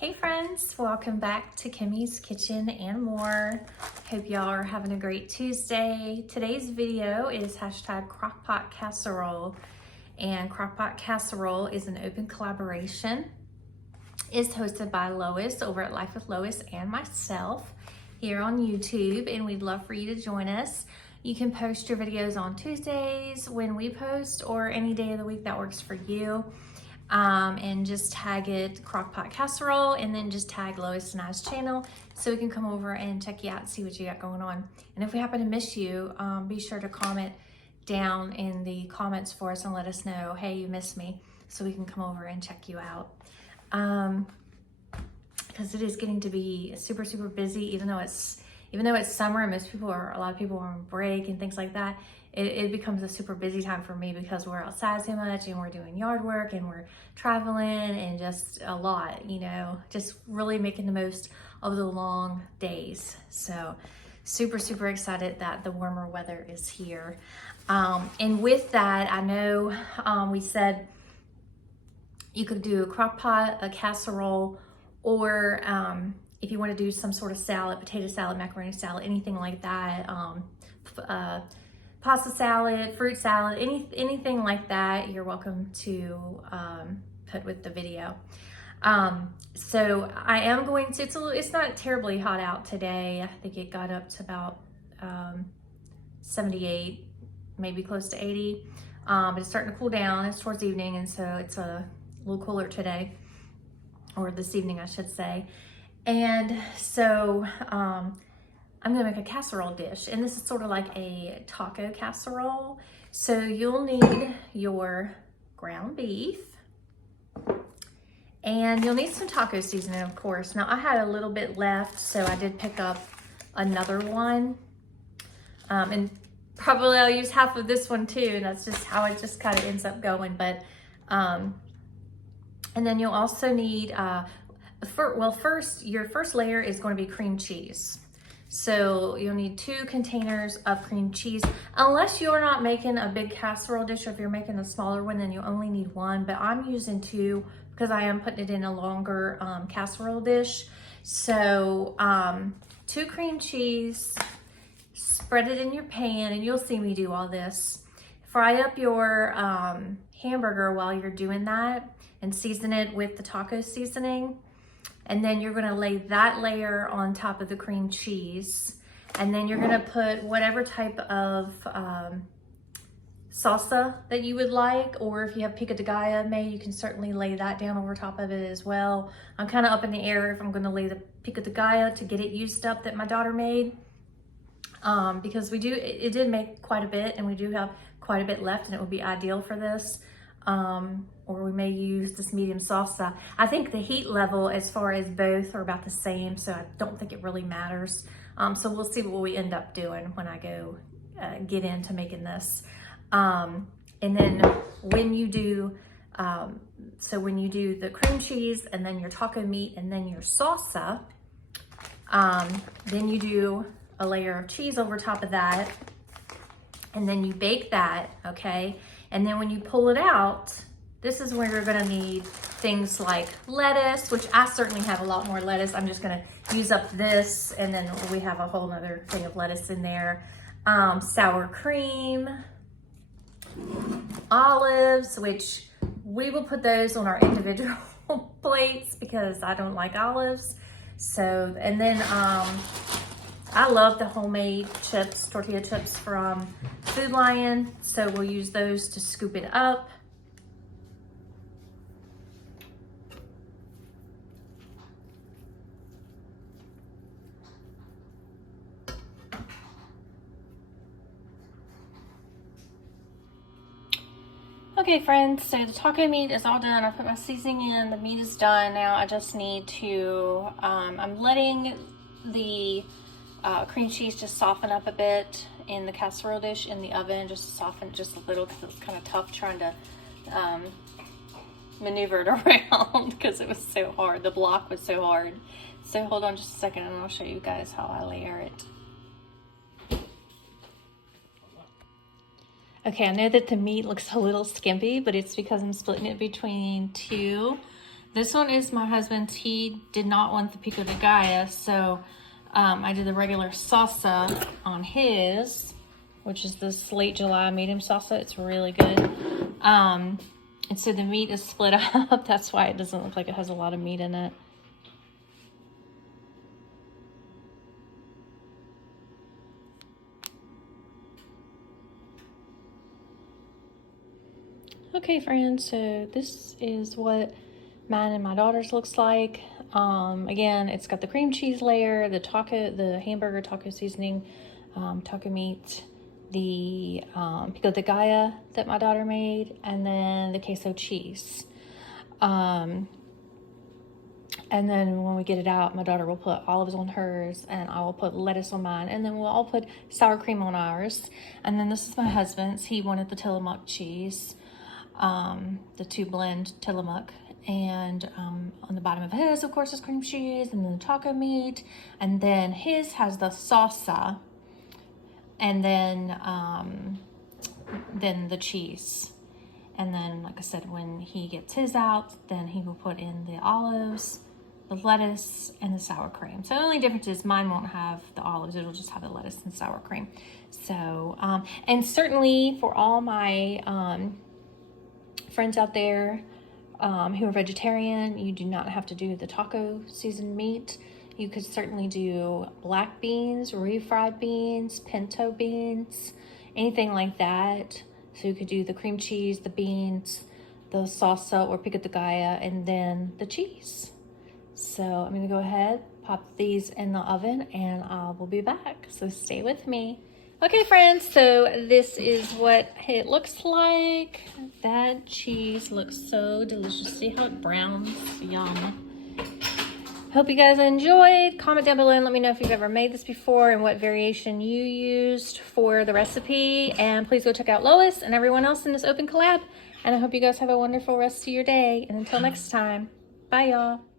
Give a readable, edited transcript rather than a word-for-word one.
Hey friends, welcome back to Kimmy's Kitchen and more. Hope y'all are having a great Tuesday. Today's video is hashtag crockpot casserole, and crockpot casserole is an open collaboration. It's hosted by Lois over at Life with Lois and myself here on YouTube, and we'd love for you to join us. You can post your videos on Tuesdays when we post, or any day of the week that works for you. And just tag it crockpot casserole, and then just tag Lois and I's channel so we can come over and check you out and see what you got going on. And if we happen to miss you, be sure to comment down in the comments for us and let us know, hey, you missed me, so we can come over and check you out. Because it is getting to be super busy, even though it's summer and a lot of people are on break and things like that. It becomes a super busy time for me because we're outside so much and we're doing yard work and we're traveling and just a lot, just really making the most of the long days. So super excited that the warmer weather is here. And with that, I know we said you could do a crock pot, a casserole, or if you want to do some sort of salad, potato salad, macaroni salad, anything like that, pasta salad, fruit salad, anything like that, you're welcome to put with the video. So I am going to, it's not terribly hot out today. I think it got up to about 78, maybe close to 80. But it's starting to cool down. It's towards evening, and so it's a little cooler today, or this evening, I should say. And so I'm gonna make a casserole dish, and this is sort of like a taco casserole. So you'll need your ground beef, and you'll need some taco seasoning, of course. Now I had a little bit left, so I did pick up another one. And probably I'll use half of this one too, and that's just how it just kind of ends up going. But, and then you'll also need, first, your first layer is going to be cream cheese. So you'll need 2 containers of cream cheese. Unless you're not making a big casserole dish, or if you're making a smaller one, then you only need 1. But I'm using 2 because I am putting it in a longer casserole dish. So 2 cream cheese, spread it in your pan, and you'll see me do all this. Fry up your hamburger while you're doing that, and season it with the taco seasoning. And then you're gonna lay that layer on top of the cream cheese. And then you're gonna put whatever type of salsa that you would like, or if you have pica de gallo made, you can certainly lay that down over top of it as well. I'm kind of up in the air if I'm gonna lay the pica de gallo to get it used up that my daughter made. Because it did make quite a bit, and we do have quite a bit left, and it would be ideal for this. Or we may use this medium salsa. I think the heat level as far as both are about the same, so I don't think it really matters. So we'll see what we end up doing when I go get into making this. And then when you do, when you do the cream cheese and then your taco meat and then your salsa, then you do a layer of cheese over top of that, and then you bake that, okay? And then when you pull it out, this is where you're gonna need things like lettuce, which I certainly have a lot more lettuce. I'm just gonna use up this, and then we have a whole nother thing of lettuce in there. Sour cream, olives, which we will put those on our individual plates because I don't like olives. So, and then I love the homemade chips, tortilla chips from Food Lion. So we'll use those to scoop it up. Okay friends, so the taco meat is all done. I put my seasoning in, the meat is done. Now I just need to, I'm letting the cream cheese just soften up a bit in the casserole dish in the oven, just to soften just a little, because it was kind of tough trying to maneuver it around because it was so hard. The block was so hard. So hold on just a second and I'll show you guys how I layer it. Okay, I know that the meat looks a little skimpy, but it's because I'm splitting it between 2 This one is my husband's. He did not want the pico de gallo, so I did the regular salsa on his, which is this late July medium salsa. It's really good. And so the meat is split up. That's why it doesn't look like it has a lot of meat in it. Okay, friends, so this is what mine and my daughter's looks like. Again, it's got the cream cheese layer, the hamburger taco seasoning, taco meat, the pico de gallo that my daughter made, and then the queso cheese. And then when we get it out, my daughter will put olives on hers, and I will put lettuce on mine, and then we'll all put sour cream on ours. And then this is my husband's. He wanted the Tillamook cheese, the 2-blend Tillamook. And on the bottom of his, of course, is cream cheese, and then the taco meat. And then his has the salsa, and then the cheese. And then, like I said, when he gets his out, then he will put in the olives, the lettuce, and the sour cream. So the only difference is mine won't have the olives. It'll just have the lettuce and sour cream. So, and certainly for all my friends out there who are vegetarian, you do not have to do the taco seasoned meat. You could certainly do black beans, refried beans, pinto beans, anything like that. So you could do the cream cheese, the beans, the salsa or pico de gallo, and then the cheese. So I'm gonna go ahead, pop these in the oven, and I will be back. So stay with me. Okay, friends, so this is what it looks like. That cheese looks so delicious. See how it browns? Yum. Hope you guys enjoyed. Comment down below and let me know if you've ever made this before and what variation you used for the recipe. And please go check out Lois and everyone else in this open collab. And I hope you guys have a wonderful rest of your day. And until next time, bye y'all.